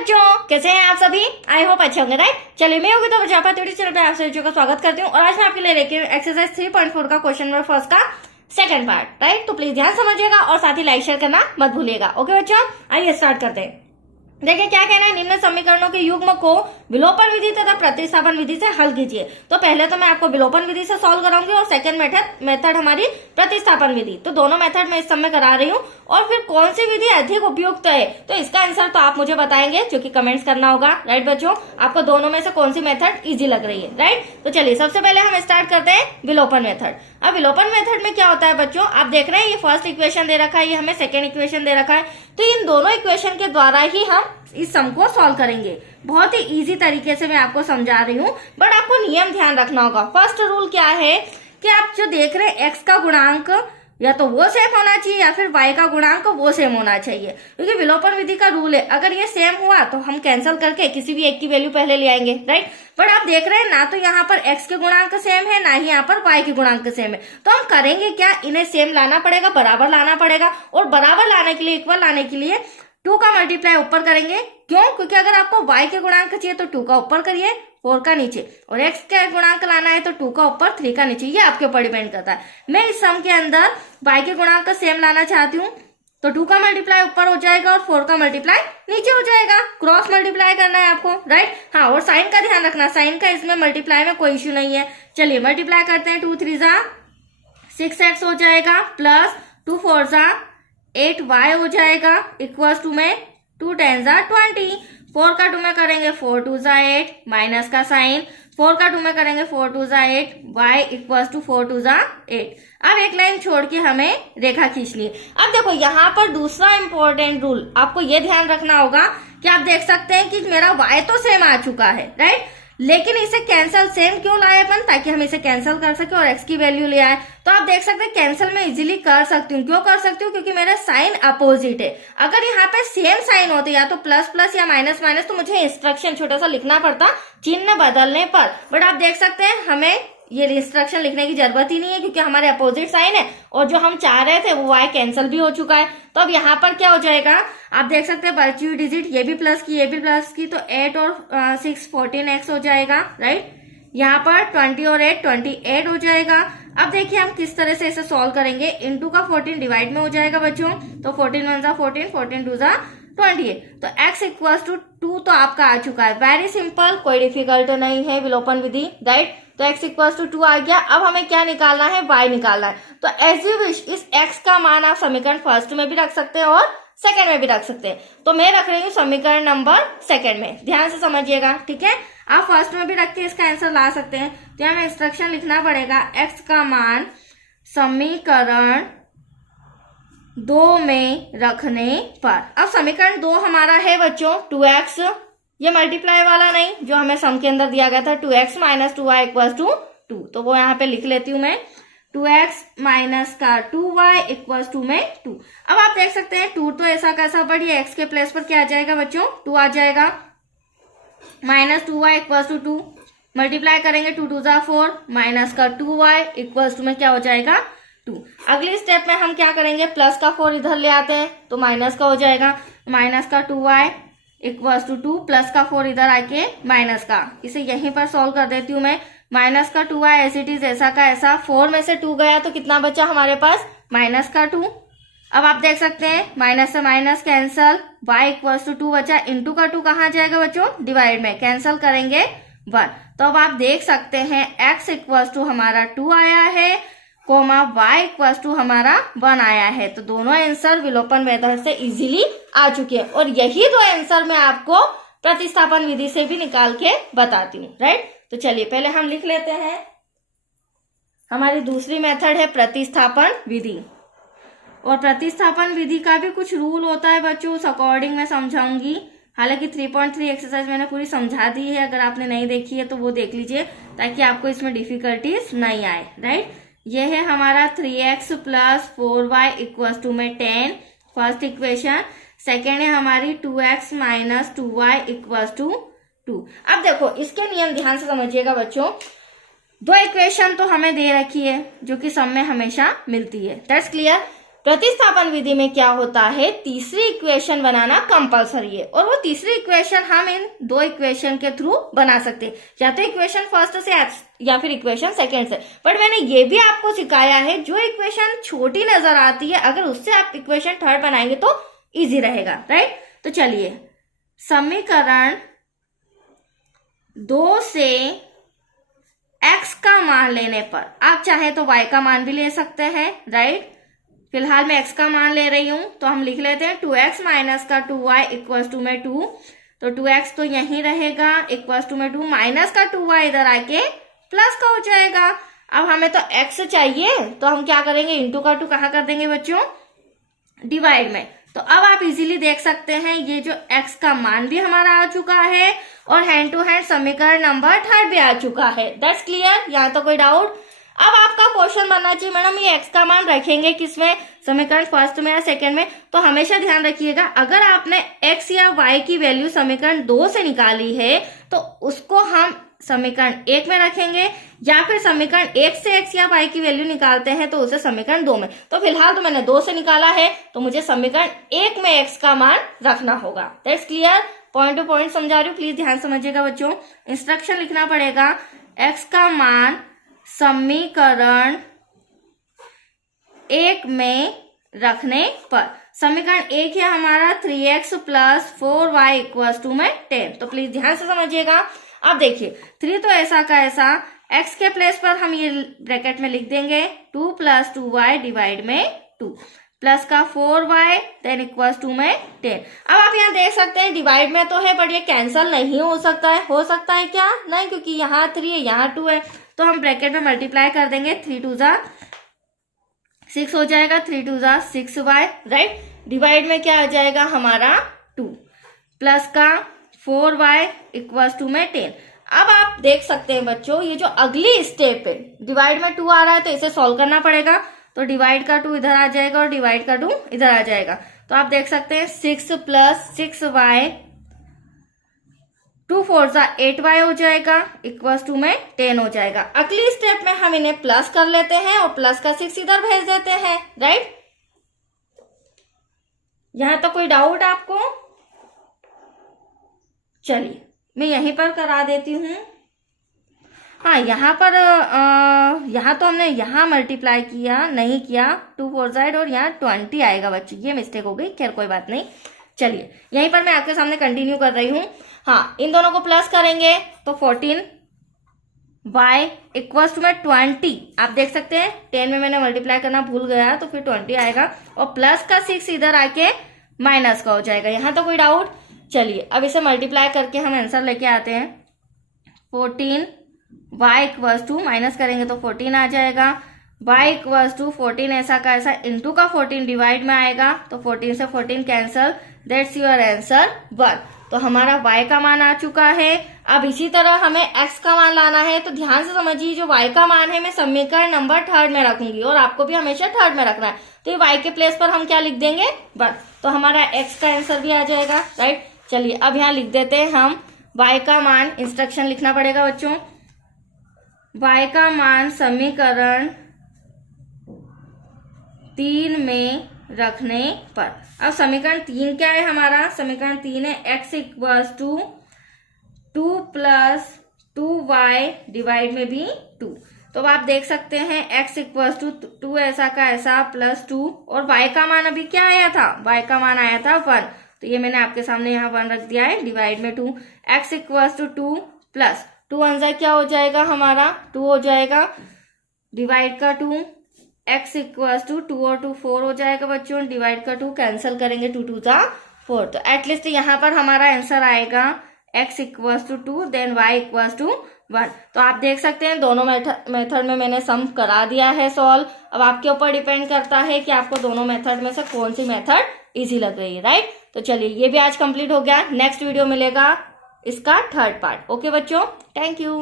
बच्चों, कैसे हैं आप सभी। आई होप अच्छे होंगे, राइट। चलिए, मैं योगिता प्रजापति यूट्यूब चैनल पे आप सभी का स्वागत करती हूँ और आज मैं आपके लिए लेके एक्सरसाइज 3.4 का क्वेश्चन नंबर फर्स्ट का सेकंड पार्ट, राइट। तो प्लीज ध्यान समझिएगा और साथ ही लाइक शेयर करना मत भूलिएगा। ओके बच्चों, आइए स्टार्ट करते हैं। देखिए क्या कहना है, निम्न समीकरणों के युग्म को विलोपन विधि तथा प्रतिस्थापन विधि से हल कीजिए। तो पहले तो मैं आपको विलोपन विधि से सॉल्व कराऊंगी और सेकंड मेथड हमारी प्रतिस्थापन विधि। तो दोनों मेथड मैं इस समय करा रही हूँ और फिर कौन सी विधि अधिक उपयुक्त है तो इसका आंसर तो आप मुझे बताएंगे, जो कि कमेंट्स करना होगा, राइट बच्चों। आपको दोनों में से कौन सी मेथड इजी लग रही है, राइट। तो चलिए सबसे पहले हम स्टार्ट करते हैं विलोपन मेथड। अब विलोपन मेथड में क्या होता है बच्चों, आप देख रहे हैं ये फर्स्ट इक्वेशन दे रखा है, ये हमें सेकेंड इक्वेशन दे रखा है। तो इन दोनों इक्वेशन के द्वारा ही हम इस सम को सॉल्व करेंगे। बहुत ही इजी तरीके से मैं आपको समझा रही हूँ, बट आपको नियम ध्यान रखना होगा। फर्स्ट रूल क्या है कि आप जो देख रहे हैं एक्स का गुणांक या तो वो सेम होना चाहिए या फिर वाई का गुणांक वो सेम होना चाहिए, क्योंकि विलोपन विधि का रूल है अगर ये सेम हुआ तो हम कैंसिल करके किसी भी एक की वैल्यू पहले ले आएंगे, राइट। बट आप देख रहे हैं ना तो यहाँ पर एक्स के गुणांक सेम है ना ही यहाँ पर वाई के गुणांक सेम है। तो हम करेंगे क्या, इन्हें सेम लाना पड़ेगा, बराबर लाना पड़ेगा। और बराबर लाने के लिए, इक्वल लाने के लिए 2 का मल्टीप्लाई ऊपर करेंगे। क्यों? क्योंकि अगर आपको y के गुणांक चाहिए तो 2 का ऊपर करिए, 4 का नीचे, और x के गुणांक लाना है तो 2 का ऊपर 3 का नीचे। ये आपके ऊपर डिपेंड करता है। मैं इस सम के अंदर y के गुणांक सेम लाना चाहती हूँ तो 2 का मल्टीप्लाई ऊपर हो जाएगा और 4 का मल्टीप्लाई नीचे हो जाएगा। क्रॉस मल्टीप्लाई करना है आपको, राइट। हाँ, और साइन का ध्यान रखना, साइन का इसमें मल्टीप्लाई में कोई इश्यू नहीं है। चलिए मल्टीप्लाई करते हैं। 2 3 जा 6x हो जाएगा, प्लस 2 4 जा 8y हो जाएगा, इक्वल्स टू में 2 10 जा 20। 4 का 2 में करेंगे 4 2 जा 8, माइनस का साइन। 4 का 2 में करेंगे 4 2 जा 8, y इक्वल्स टू 4 2 जा 8। अब एक लाइन छोड़ के हमें रेखा खींचनी है। अब देखो यहाँ पर दूसरा इंपॉर्टेंट रूल आपको ये ध्यान रखना होगा कि आप देख सकते हैं कि मेरा y तो सेम आ चुका है, राइट, लेकिन इसे कैंसल सेम क्यों लाए अपन, ताकि हम इसे कैंसल कर सके और x की वैल्यू ले आए। तो आप देख सकते हैं कैंसल मैं इजीली कर सकती हूँ। क्यों कर सकती हूँ? क्योंकि मेरा साइन अपोजिट है। अगर यहाँ पे सेम साइन होते या तो प्लस प्लस या माइनस माइनस तो मुझे इंस्ट्रक्शन छोटा सा लिखना पड़ता चिन्ह बदलने पर। बट आप देख सकते हैं हमें ये इंस्ट्रक्शन लिखने की जरूरत ही नहीं है, क्योंकि हमारे अपोजिट साइन है और जो हम चाह रहे थे वो y कैंसिल भी हो चुका है। तो अब यहाँ पर क्या हो जाएगा, आप देख सकते हैं बची हुई डिजिट ये भी प्लस की ये भी प्लस की, तो 8 और 6 14x हो जाएगा, राइट। यहाँ पर 20 और 8 28 हो जाएगा। अब देखिए हम किस तरह से इसे सॉल्व करेंगे। इंटू का 14 डिवाइड में हो जाएगा बच्चों, तो 14 1 जा 14, 14 2 जा 28। तो x इक्वल्स टू 2 तो आपका आ चुका है। वेरी सिंपल, कोई डिफिकल्ट नहीं है विलोपन विधि, राइट। तो x इक्वल्स टू 2 आ गया। अब हमें क्या निकालना है, y निकालना है। तो एज यू विश इस x का मान आप समीकरण फर्स्ट में भी रख सकते हैं और सेकंड में भी रख सकते हैं। तो मैं रख रही हूँ समीकरण नंबर सेकंड में, ध्यान से समझिएगा, ठीक है। आप फर्स्ट में भी रख के इसका आंसर ला सकते हैं। तो हमें इंस्ट्रक्शन लिखना पड़ेगा, x का मान समीकरण 2 में रखने पर। अब समीकरण 2 हमारा है बच्चों 2x, ये मल्टीप्लाई वाला नहीं जो हमें सम के अंदर दिया गया था, 2x minus 2y equals to 2। तो वो यहाँ पे लिख लेती हूँ मैं, 2x माइनस का 2y इक्वल्स टू में 2। अब आप देख सकते हैं 2 तो ऐसा कैसा बढ़िए, x के प्लेस पर क्या आ जाएगा बच्चों, 2 आ जाएगा, minus 2y equals to 2। Multiply करेंगे 2 2 जा 4, माइनस का 2y इक्वल्स टू में क्या हो जाएगा 2। अगली स्टेप में हम क्या करेंगे, प्लस का 4 इधर ले आते हैं तो माइनस का हो जाएगा, माइनस का 2y इक्वल्स टू 2, प्लस का 4 इधर आके माइनस का। इसे यहीं पर सॉल्व कर देती हूँ मैं। माइनस का 2y एज इट इज ऐसा का ऐसा, 4 में से 2 गया तो कितना बचा हमारे पास, माइनस का 2। अब आप देख सकते हैं माइनस से minus cancel, y equals to 2 बचा। इंटू का 2 कहाँ जाएगा बच्चों, डिवाइड में, कैंसल करेंगे 1। तो अब आप देख सकते हैं x इक्वल्स टू हमारा 2 आया है, कोमा y इक्वल्स टू हमारा 1 आया है। तो दोनों आंसर विलोपन मेथड से इजीली आ चुके हैं और यही दो आंसर मैं आपको प्रतिस्थापन विधि से भी निकाल के बताती हूँ, राइट। तो चलिए पहले हम लिख लेते हैं, हमारी दूसरी मेथड है प्रतिस्थापन विधि। और प्रतिस्थापन विधि का भी कुछ रूल होता है बच्चों, उस अकॉर्डिंग मैं समझाऊंगी। हालांकि 3.3 एक्सरसाइज मैंने पूरी समझा दी है, अगर आपने नहीं देखी है तो वो देख लीजिए ताकि आपको इसमें डिफिकल्टीज नहीं आए, राइट। ये है हमारा 3x plus 4y equals to में 10, फर्स्ट इक्वेशन। सेकेंड है हमारी 2x minus 2y equals to 2। अब देखो इसके नियम ध्यान से समझिएगा बच्चों। दो इक्वेशन तो हमें दे रखी है जो कि सम में हमेशा मिलती है, दैट्स क्लियर। प्रतिस्थापन विधि में क्या होता है, तीसरी इक्वेशन बनाना कंपलसरी है, और वो तीसरी इक्वेशन हम इन दो इक्वेशन के थ्रू बना सकते हैं, या तो इक्वेशन फर्स्ट से या फिर इक्वेशन सेकंड से। बट मैंने ये भी आपको सिखाया है, जो इक्वेशन छोटी नजर आती है अगर उससे आप इक्वेशन थर्ड बनाएंगे तो इजी रहेगा, राइट। तो चलिए, समीकरण 2 से x का मान लेने पर आप चाहे तो y का मान भी ले सकते हैं, राइट। फिलहाल मैं x का मान ले रही हूं, तो हम लिख लेते हैं 2x माइनस का 2y इक्वल्स टू में 2, तो 2x तो यहीं रहेगा इक्वल्स टू में 2, माइनस का 2y इधर आके प्लस का हो जाएगा। अब हमें तो x चाहिए, तो हम क्या करेंगे, इंटू का 2 कहाँ कर देंगे बच्चों, डिवाइड में। तो अब आप इजीली देख सकते हैं ये जो x का मान भी हमारा आ चुका है और हैंड टू हैंड समीकरण नंबर थर्ड भी आ चुका है। दैट्स क्लियर, यहाँ तो कोई डाउट। अब आपका क्वेश्चन बनना चाहिए, मैडम ये x का मान रखेंगे किसमें, समीकरण फर्स्ट में या सेकंड में। तो हमेशा ध्यान रखिएगा, अगर आपने x या y की वैल्यू समीकरण 2 से निकाली है तो उसको हम समीकरण 1 में रखेंगे, या फिर समीकरण 1 से x या y की वैल्यू निकालते हैं तो उसे समीकरण 2 में। तो फिलहाल तो मैंने 2 से निकाला है, तो मुझे समीकरण 1 में x का मान रखना होगा। That's clear, point two point समझा रही हूँ, प्लीज ध्यान समझिएगा बच्चों। इंस्ट्रक्शन लिखना पड़ेगा, x का मान समीकरण 1 में रखने पर। समीकरण 1 है हमारा 3x plus 4y equals to में 10। तो प्लीज ध्यान से समझिएगा। अब देखिए, 3 तो ऐसा का ऐसा, x के प्लेस पर हम ये ब्रैकेट में लिख देंगे 2 प्लस 2y डिवाइड में 2, प्लस का 4y देन इक्वल्स टू में 10। अब आप यहाँ देख सकते हैं डिवाइड में तो है, बट ये कैंसल नहीं हो सकता है। हो सकता है क्या, नहीं, क्योंकि यहाँ 3 है यहाँ 2 है, तो हम ब्रैकेट में मल्टीप्लाई कर देंगे, 3 2 जा 6 हो जाएगा, 3 2 जा 6y, राइट। डिवाइड में क्या आ जाएगा हमारा 2, प्लस का 4y इक्वल्स टू में 10। अब आप देख सकते हैं बच्चों, ये जो अगली स्टेप है, डिवाइड में 2 आ रहा है तो इसे सॉल्व करना पड़ेगा। तो डिवाइड का 2 इधर आ जाएगा और डिवाइड का 2 इधर आ जाएगा। तो आप देख सकते हैं 6 प्लस 6y, 2 4 जा 8y हो जाएगा इक्वल्स टू में 10 हो जाएगा। अगली स्टेप में हम इन्हें प्लस कर लेते हैं और प्लस का 6 इधर भेज देते हैं, राइट। यहां तो कोई डाउट आपको? चलिए मैं यहीं पर करा देती हूँ। हाँ, यहाँ पर यहाँ तो हमने यहाँ मल्टीप्लाई किया नहीं किया, 2 4 जाएड और यहाँ 20 आएगा बच्चे, ये मिस्टेक हो गई, खैर कोई बात नहीं। चलिए यहीं पर मैं आपके सामने कंटिन्यू कर रही हूँ। हाँ, इन दोनों को प्लस करेंगे तो 14y इक्वल्स टू में 20। आप देख सकते हैं 10 में मैंने मल्टीप्लाई करना भूल गया, तो फिर 20 आएगा और प्लस का 6 इधर आके माइनस का हो जाएगा। यहाँ तो कोई डाउट? चलिए अब इसे मल्टीप्लाई करके हम आंसर लेके आते हैं। 14y इक्वल्स टू, माइनस करेंगे तो 14 आ जाएगा, y इक्वल्स टू 14 ऐसा का ऐसा इंटू का 14 डिवाइड में आएगा, तो 14 से 14 कैंसल, दैट्स योर आंसर 1। तो हमारा y का मान आ चुका है। अब इसी तरह हमें x का मान लाना है, तो ध्यान से समझिए, जो y का मान है मैं समीकरण नंबर थर्ड में रखूंगी और आपको भी हमेशा थर्ड में रखना है। तो ये y के प्लेस पर हम क्या लिख देंगे 1, तो हमारा x का आंसर भी आ जाएगा, राइट। चलिए अब यहाँ लिख देते हैं हम y का मान। इंस्ट्रक्शन लिखना पड़ेगा बच्चों, y का मान समीकरण 3 में रखने पर। अब समीकरण 3 क्या है हमारा? समीकरण 3 है x equals to 2 plus 2y divide में भी 2। तो आप देख सकते हैं x इक्वल्स टू 2 ऐसा का ऐसा प्लस 2, और y का मान अभी क्या आया था? y का मान आया था 1, तो ये मैंने आपके सामने यहाँ 1 रख दिया है, डिवाइड में 2। x इक्वल्स टू 2 प्लस 2 अंदर क्या हो जाएगा हमारा 2 हो जाएगा, डिवाइड का 2, x इक्वल्स टू 2 और 2 4 हो जाएगा बच्चों, डिवाइड का 2 कैंसिल करेंगे, 2 2 जा 4। तो एटलीस्ट यहाँ पर हमारा आंसर आएगा x equals to 2 then y equals to 1। तो आप देख सकते हैं दोनों मेथड में मैंने सम करा दिया है सॉल्व। अब आपके ऊपर डिपेंड करता है कि आपको दोनों मेथड में से कौन सी मेथड इजी लग रही है, राइट। तो चलिए ये भी आज कंप्लीट हो गया। नेक्स्ट वीडियो मिलेगा इसका थर्ड पार्ट। ओके बच्चों, थैंक यू।